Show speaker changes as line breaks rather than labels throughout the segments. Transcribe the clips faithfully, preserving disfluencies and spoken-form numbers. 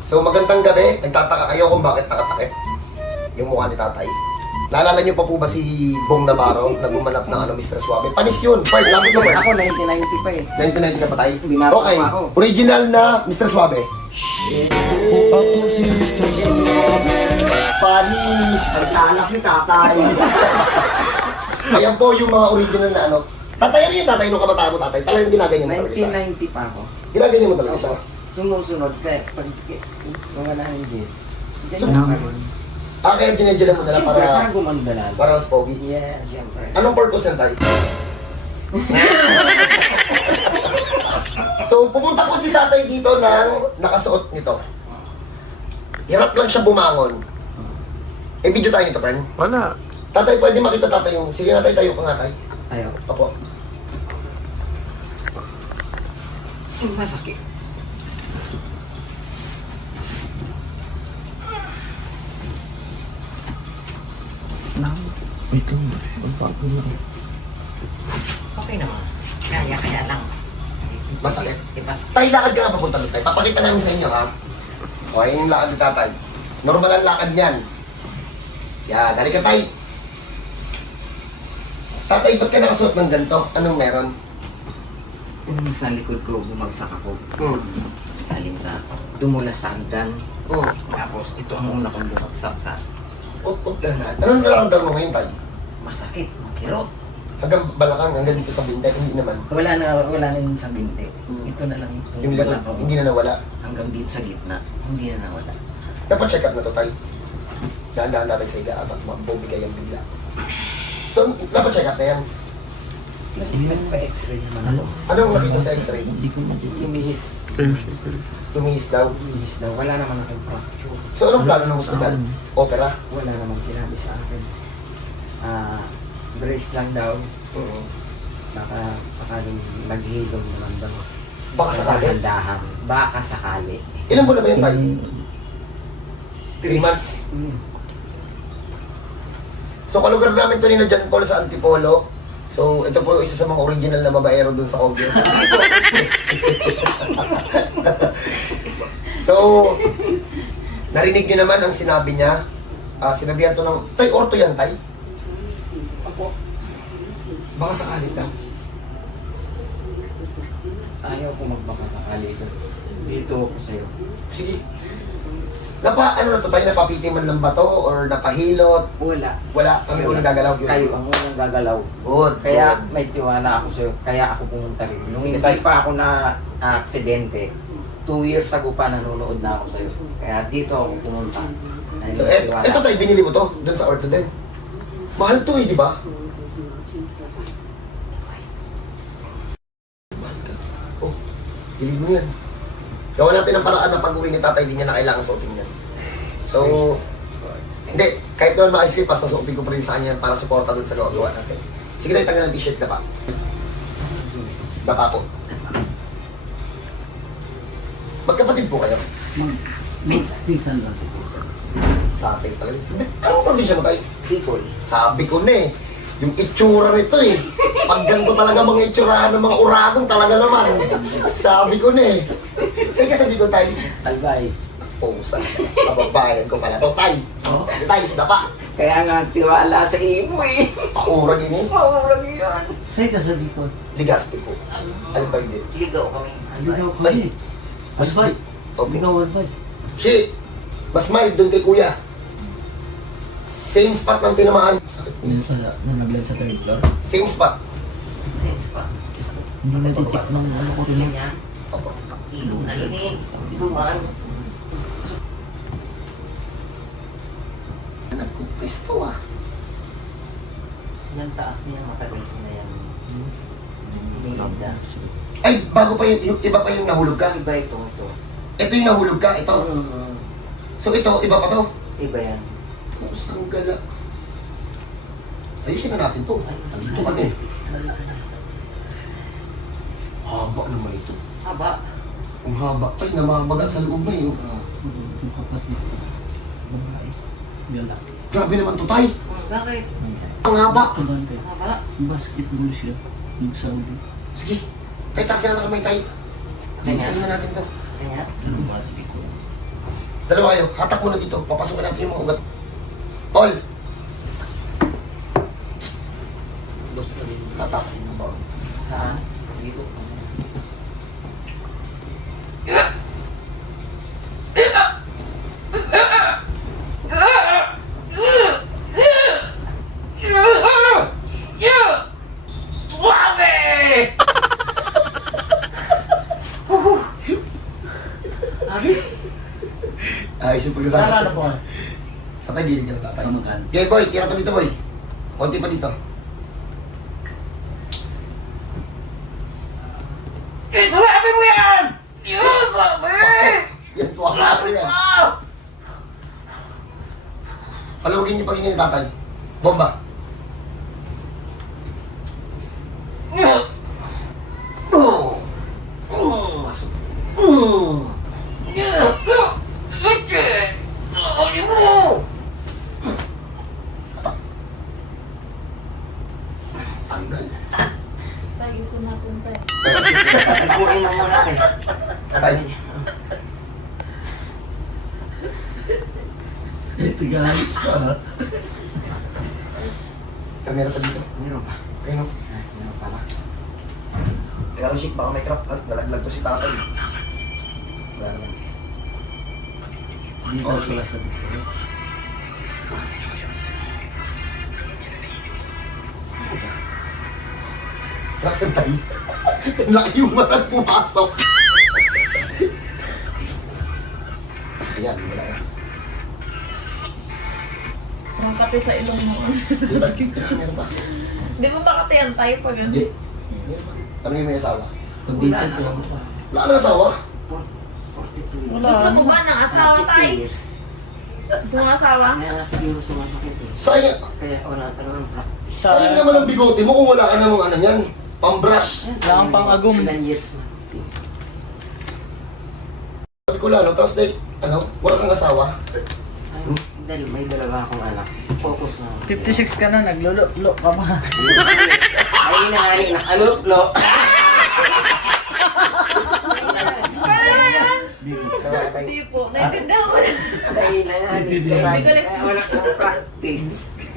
So magandang gabi. Nagtataka kayo kung bakit nakatakip yung mukha ni tatay. Naalala niyo pa po ba si Bong Navarro na gumanap ng ano, mister Suave? Panis yun. Fard, lapit mo ba?
Ako, nineteen ninety pa eh.
nineteen ninety ka pa tayo?
Binata
Okay.
pa ako.
Original na mister Suave. Panis! Ang talas ni tatay. Ayan po yung mga original na ano. Tatay, ano yung tatay nung kabataan mo tatay? Talagang ginaganyan mo talaga
nineteen
siya?
ninety pa ako.
Ginaganyan mo talaga siya?
Sumusunod kaya pag mga hindi.
So,
Ganyan pa rin.
Ah, kaya dinadyalan mo na lang
Siyempre,
para...
para gumanda lang.
Para mas pogi.
Yeah, siyempre.
Anong purpose yan tayo? So, pumunta po si tatay dito ng nakasuot nito. Hirap lang siya bumangon. Eh, video tayo nito, friend.
Wala.
Tatay, pwede makita tatay yung... Sige nga tayo, tayo pa nga tayo.
Tayo.
Opo.
Masakit.
Wait lang. Ang bago lang.
Okay naman. Kaya, kaya lang.
Masakit.
Ipasok.
Tayo, lakad ka nga papunta doon tayo. Papakita namin sa inyo, ha? O, ayun yung lakad ni tatay. Normal ang lakad niyan. Yan, halika tayo. Tatay, ba't ka nakasuot ng ganito? Anong meron?
Yung sa likod ko, bumagsak ako.
Hmm.
Galing sa, dumula sa hagdan.
Hmm.
Tapos, ito ang una kong bumagsak sa
Ut-ut ka na. Anong nararamdaman mo ngayon, tay?
masakit, kirot.
Hanggang balakang, hanggang dito sa binday, hindi naman.
Wala na, wala na yun sa binti.
Hmm.
Ito na lang ito.
Yung lakad, hindi na nawala.
Hanggang dito sa gitna, hindi na nawala.
Dapat check up na to, tay. Dahan-dahan natin sa higa, at mabubigay ang bigla. So, dapat check up na yan.
Nagpa-x-ray naman ako.
Anong nakita sa x-ray?
Hindi ko matitiyak.
Lumihis.
Tumihis daw.
Lumihis daw. Wala naman akong fracture.
So, anong plano ng hospital? Opera?
Wala naman sinabi sa akin. Ah, brace lang daw.
Oo.
Baka sakaling naghilom naman daw.
Baka sakali.
Dahan-dahan. Baka sakali.
Ilan buwan na ba yan, tay? Three months.
Mm.
So, kalugar namin to ni na John Paul sa Antipolo. So, ito po isa sa mga original na babaero dun sa Ogyo. So, narinig niyo naman ang sinabi niya. Ah, sinabihan to ng, tay, orto yan, tay.
Ako,
Baka sakali daw.
ayaw ko magbaka sakali ito. Dito ako sa'yo.
Sige. Napa, ano na to, tayo napapiti man lang ba to? Or napahilot?
Wala.
Wala, kami unang gagalaw. Yun.
Kayo ang unang gagalaw.
Good.
Kaya
good.
may tiwala ako sa'yo. Kaya ako pumunta rin. Nung
Sige,
hindi
tayo.
pa ako na aksidente, two years ago pa nanonood na ako sa'yo. Kaya dito ako pumunta. Dahil
So,
may
et,
tiwala.
ito tayo, binili mo to, dun sa ortho din. Mahal to eh, di ba? Oh, bili mo yan. Gawa natin ang paraan na pag-uwi ni tatay, hindi niya na kailangan suotin yan. So, hindi, kahit naman maayos kayo, basta suotin ko pa rin sa kanya para suporta dun sa gawa natin. Sige tayo, tanggal ng t-shirt na pa. Dapa po. Magkapatid po kayo?
Minsan.
Minsan lang.
Tatay talaga. Anong probinsya mo tayo?
Bicol.
Sabi ko na eh, yung itsura nito eh. Pag ganito talaga mga itsurahan ng mga uragong talaga naman. Sabi ko na eh. Sige, sabi ko tayo.
Albay.
Pusa. Kababayan ko pala to, tay.
Oh.
Sige tay, dapa.
Kaya nga tiwala sa imo eh.
Paurag ini.
Maulang yan.
Sa'yo ka sabi ko.
Ligaspi po. Albay din.
Ligaw kami.
Ligaw ka
Ay.
eh. Albay.
Opo.
Ligaw albay.
Si, mas mild doon kay kuya. Same spot ng tinamaan. Sakit po.
Yung sa, nung naglan sa third floor.
Same spot.
Thanks pa.
Hindi na titik ng ano ko rin.
Ganyan.
Opo.
Ilo na ini. Iluman.
Nagkumpris to ah.
Yan taas niya matagal ko na yan. Hindi ganda.
Ay, bago pa yung, yung iba pa yung nahulog ka.
Iba ito ito.
Ito yung nahulog ka, ito.
Mm,
So ito, iba pa to.
iba yan.
Pusang gala. Ayusin na natin to. Andito kami. Haba naman ito.
Haba.
Ang haba. Ay, namamaga sa loob na yun.
Yung kapatid ko. Babae. Yun lang.
Grabe naman to, tay.
Mm, bakit?
Ang haba.
Kaban kayo.
Haba.
Basketball siya. Yung Saudi.
Sige. Tay, taas na lang kamay, tay. Sige, na natin to.
Kaya?
Ano ba? Hindi ko.
Dalawa kayo, hatak muna dito. Papasukin natin yung mga ugat. Paul!
Gusto rin.
Hatak. Paul.
Saan? Dito.
Ayos yung
Saan
pagkasasakit.
ano po?
Sa tayo, hindi ka na tatay.
Sa magan.
Okay, boy, tira pa dito, boy. Konti pa dito.
Isabi mo yan! Isabi!
Yan, suwaka ko yan. Palawagin niyo pag ni tatay. Bomba. Pasok. Tanggal.
Lagi sumapunta eh.
Ikuin mo muna eh.
Tay.
Eh, tigalis pa ha.
Kamera pa dito.
Meron pa.
Ayun, no?
Ah, meron pa ba?
Kaya lang, shit, baka may crap. Ah, nalaglag to si tatay. Wala naman.
Dito sila sa dito.
Laksan tayo. Laki yung mata pumasok. Ayan, wala na.
Makati sa ilong mo.
Meron ba?
Di ba makati yan tayo pag ano?
Meron ba? Ano yung may asawa?
Kung dito ko lang sa
Wala na asawa?
forty-two years.
Wala. Gusto mo ba ng asawa
forty-two
tayo?
years.
Gusto mo asawa?
Kaya nga siguro sumasakit eh.
Sayang.
Kaya wala talagang practice.
Sayang naman ang bigote mo kung wala ka namang ano yan. Pambrush.
Lang pang agum.
Ilan years na.
Sabi ko lalo, tapos like, ano, wala kang asawa.
Sayang. Dahil may dalawa akong anak. Focus na.
fifty-six ka na, naglolo-lo ka pa.
Ay, inaali na. Ano? Lo?
Pwede ba yan?
Sawa ka tayo.
Hindi po. Naintindihan ko na.
Ay, inaali.
Hindi,
Kaya
hindi ko na-expect.
wala akong practice.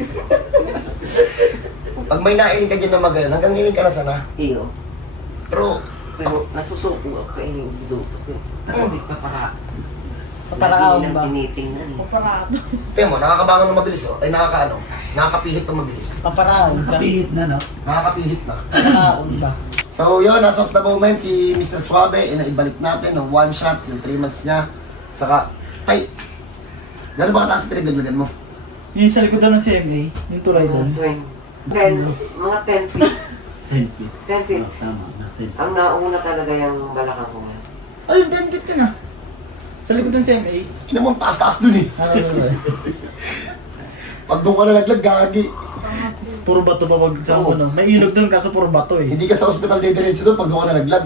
Pag may nailing ka dyan na magayon, hanggang hiling ka na sana.
Iyo.
Pero,
Pero nasusuko ako kay Duto. Hindi pa para.
Paparaaon
Lagi
ba?
nilang tinitingnan eh.
Paparado.
tingnan mo, nakakabangon ng mabilis, oh. Ay, nakakaano, nakakapihit ng mabilis.
Paparaon ka. Kapihit na, no?
Nakakapihit na.
Paparaon ba?
So, yun, as of the moment, si Mister Suave, inaibalik natin ng one shot, yung three months niya. Saka, tay, gano'n ba kataas pinaglaglagan mo?
Yung sa likod daw ng C M A, yung tulay
Mga
doon.
twenty. Ten, mga ten feet.
ten feet.
ten feet.
Tama, natin.
Ang nauna talaga yung balakang ko ngayon.
Ay, ten feet ka na. Sa likod ng C M A.
Ina mo, ang taas-taas dun eh.
Ah, wala.
Pag doon ka nalaglag, gagi.
Puro bato ba wag sa
Oo.
ano? May ilog doon kaso puro bato eh.
Hindi ka sa hospital didiretso doon pag doon ka nalaglag.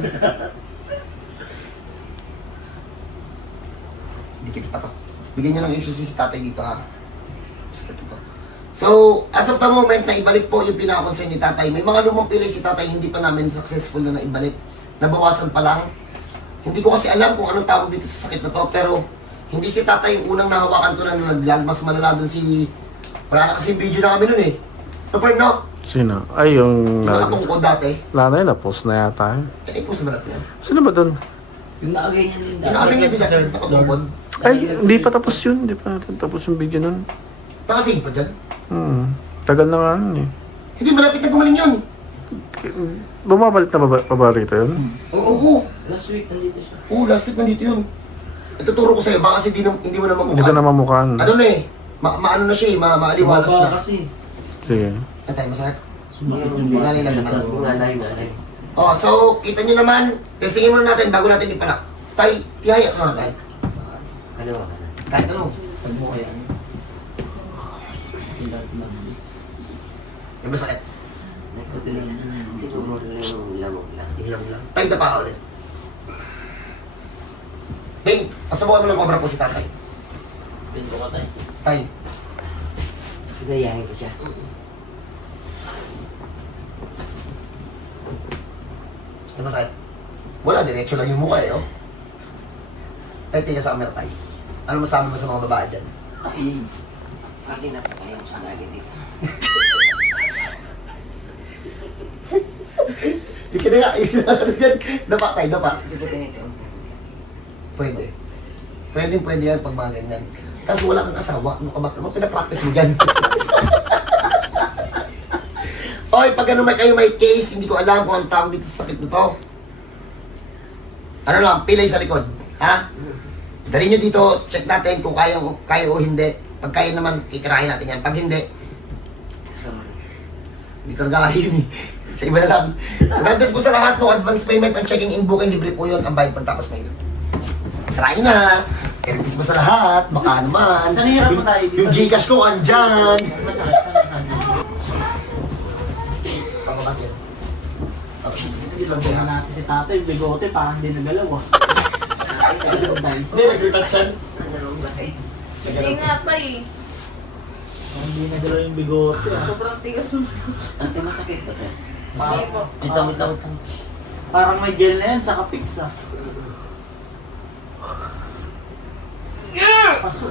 Dikit pa to. Bigyan nyo ng exercise si tatay dito ha. Sakit ito. So, as of the moment na ibalik po yung pinaka-concern ni tatay, may mga lumang pilay si tatay, hindi pa namin successful na naibalik. Nabawasan pa lang. Hindi ko kasi alam kung anong tawag dito sa sakit na to, pero hindi si tatay yung unang nahawakan ko na nalaglag. Mas malala doon si... Wala na kasi yung video namin nun eh. No, Pern, no?
Sino? Ay, yung...
Yung nakatungkod dati.
Nanay, na-post na yata yun.
Yan yung puso ba natin yan?
Sino ba dun?
Yung naagay niya din
Yung nakagay niya din sa nakatungkod.
Ay, hindi pa tapos yun. Hindi pa natin tapos yung video nun.
Nakasave pa dyan.
Hmm. Tagal na nga nun eh.
Hindi, malapit na gumaling yun.
Bumabalik na ba, pa ba rito yun?
Oo.
Oo.
Last week nandito siya.
Oo, last week nandito yun. Ituturo ko sa'yo, baka kasi di, nam- hindi mo naman
Hindi ko
mukha.
na mamukhaan.
Ano na eh, ma maano na siya eh, ma maaliwalas na.
kasi.
Sige.
Ano tayo, masakit?
Sumakit yung
Yung ngalay lang naman.
Yung ngalay, ngalay.
Oh, so, kita nyo naman, testingin muna natin bago natin ipanak. Tay, tihaya sa mga tay.
Kaliwa ka na.
Kahit ano,
Pag mo kaya ano?
yung masakit.
Siguro lang yung lamog lang.
Ilang lang. Tay, dapa ka ulit. Bing, pasubukan mo ng cobra po si tatay.
Bento ka tayo.
Tay,
Gayahin ko siya.
sa masakit. Wala, diretso lang yung mukha eh, oh. Tay, tiga sa camera tay. Ano masabi mo sa mga babae dyan?
Ay, lagi na po kayo sa lagi dito.
Hindi ka na nga, isa na natin dyan. Dapa tayo, dapa.
Dito ganito.
Pwede. Pwede, pwede yan pag mga ganyan. Kaso wala kang asawa, ano ka ba? Ano pinapractice mo dyan? Oy, pag ano may kayo may case, hindi ko alam kung ang tawag dito sa sakit nito. Ano lang, pilay sa likod. Ha? Dali nyo dito, check natin kung kaya, kaya o hindi. Pag kaya naman, ikirahin natin yan. Pag hindi, hindi ka nagkakaya yun eh. Sa iba na lang. So, God bless po sa lahat po. Advance payment and checking in booking, libre po yun. Ang bayad pagtapos may try na. Merry Christmas sa lahat. Baka naman.
Saan hirap mo tayo?
Yung Gcash ko, andyan.
Masakit, saan masakit?
Pamakat yan. Tapos, hindi lang
Tingnan
siya.
natin si tatay, bigote, parang hindi nagalaw ah.
Hindi, nag-retouch yan.
Hindi nga pa eh.
Parang hindi nagalaw yung bigote ah.
Sobrang tigas naman.
Ante, masakit ba ito?
Sige po.
Ito, ito, ito. Parang may gel na yan sa kapix ah. Paso.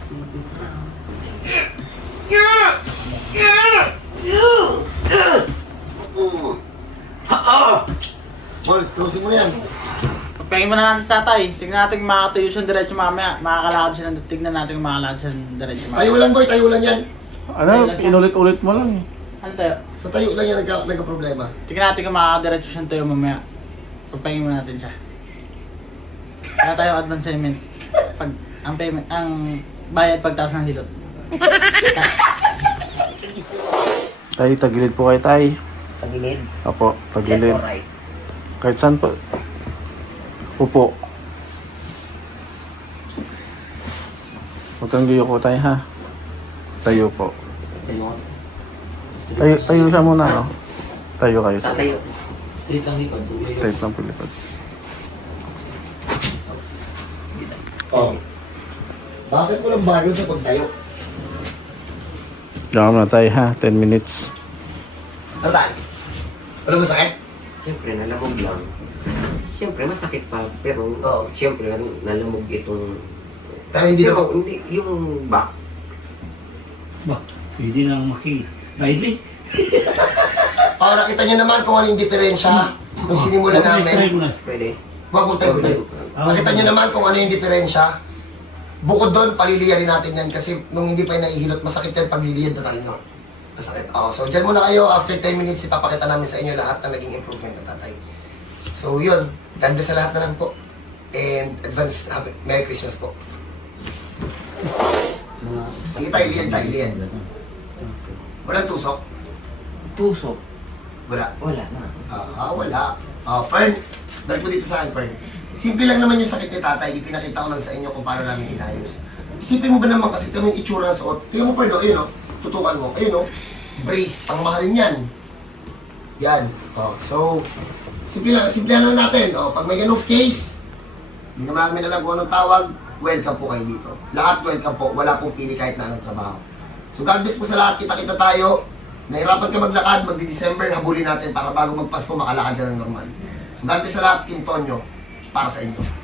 Paul, closing mo na yan.
Pagpahingin muna natin si tatay. Tingnan natin kung makakatayo siya diretso mamaya. Makakalakad siya ng tignan natin kung makakalakad siya diretso mamaya.
Tayo lang boy, tayo lang yan.
Ano, inulit-ulit mo lang eh.
Ano tayo?
Sa tayo lang yan nagka, nagka-problema.
Tingnan natin kung makakadiretso siya tayo mamaya. Pagpahingin muna natin siya. Kaya tayo advance payment. Pag, ang payment, ang bayad pagtaas ng hilot.
Tay, tagilid po kayo, tay.
Sa gilid.
Opo,
Left
tagilid.
or right?
Kahit saan po. Upo. Huwag kang giyoko tayo, ha? Tayo po.
Tayo.
Tayo, tayo siya muna, no? Tayo kayo sa
Tatayo. Straight lang likod.
straight lang po likod.
Oh. Bakit mo lang bago sa pagtayo?
Diyan ka muna tayo, ha? ten minutes.
Ano tayo? Ano masakit?
Siyempre, nalamog lang. Siyempre, masakit pa. Pero,
Oo.
siyempre, nalamog itong...
Pero hindi
Pero,
naman.
hindi, yung back.
Ba, hindi na maki. Baili.
Oh, nakita niyo naman kung ano yung diferensya nung sinimula namin.
Pwede.
Wag mo tayo tayo. Nakita niyo naman kung ano yung diferensya. Bukod doon, paliliyarin natin yan kasi nung hindi pa yung nahihilot, masakit yan pag liliyad na tayo nyo. Masakit. Oh, so dyan muna kayo. After ten minutes, ipapakita namin sa inyo lahat ng naging improvement ng tatay. So yun, ganda sa lahat na lang po. And advance happy Merry Christmas po. Sige tayo, liyan tayo, liyan. Walang tusok?
Tusok.
Wala.
Wala na.
Ah, wala. Ah, Fern, balik mo dito sa akin, Fern. Simple lang naman yung sakit ni tatay, ipinakita ko lang sa inyo kung paano namin inayos. Isipin mo ba naman kasi ito yung itsura ng suot. Tingnan mo, Fern, oh, ayun, oh. Tutukan mo. Ayun, oh. Brace, ang mahal niyan. Yan. Oh, so, simple lang, simple lang natin. Oh, pag may ganung case, hindi naman namin alam kung anong tawag, welcome po kayo dito. Lahat welcome po, wala pong pili kahit na anong trabaho. So, God bless po sa lahat, kita-kita tayo. Nahirapan ka maglakad, magdi-December, habulin natin para bago magpasko, makalakad ka ng normal. So, God bless sa lahat, Team Tonyo, para sa inyo.